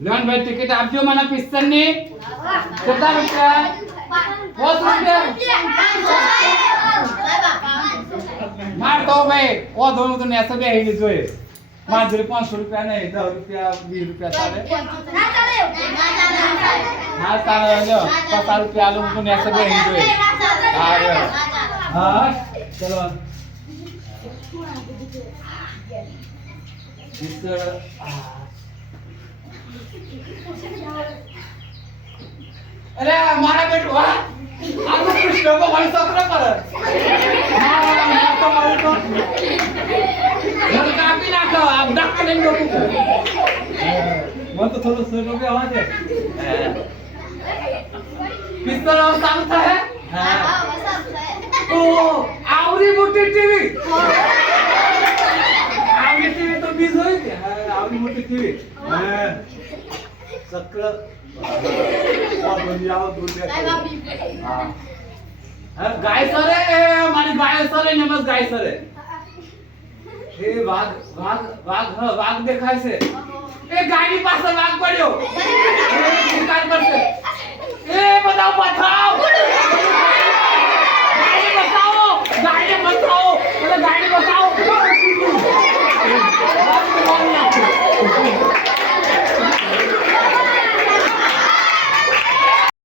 loan ભાઈ ticket આપજો મને પિસ્તન ની કેટલા રૂપિયા 5 રૂપિયા માર તો ભાઈ ઓ ધોનું તો નેસે બે હેલી જોઈએ માર જોડે 500 રૂપિયા નહીં 10 રૂપિયા 20 રૂપિયા ચાલે હા ચાલે જો 50 રૂપિયા આલું તો નેસે બે હેલી જોઈએ હા ચલો મિસ્ટર અરે મારા બેટો આ તો કૃષ્ણ ભગવાન સત્ર કરે હા તો મારું તો મને કાપી નાખો આ ડાકા લઈને ગયો મને તો થોડો 100 રૂપિયા આવા દે પિસ્તોલ ચાલુ થાય હા ઓ આવરી મોટી ટીવી આવરી ટીવી તો બીજ હોય કે હા આવરી મોટી ટીવી હા સક્ર ગાય સરે મારી ગાય સરે ને મત ગાય સરે એ વાઘ દેખાય છે એ ગાયની પાસે વાઘ પડ્યો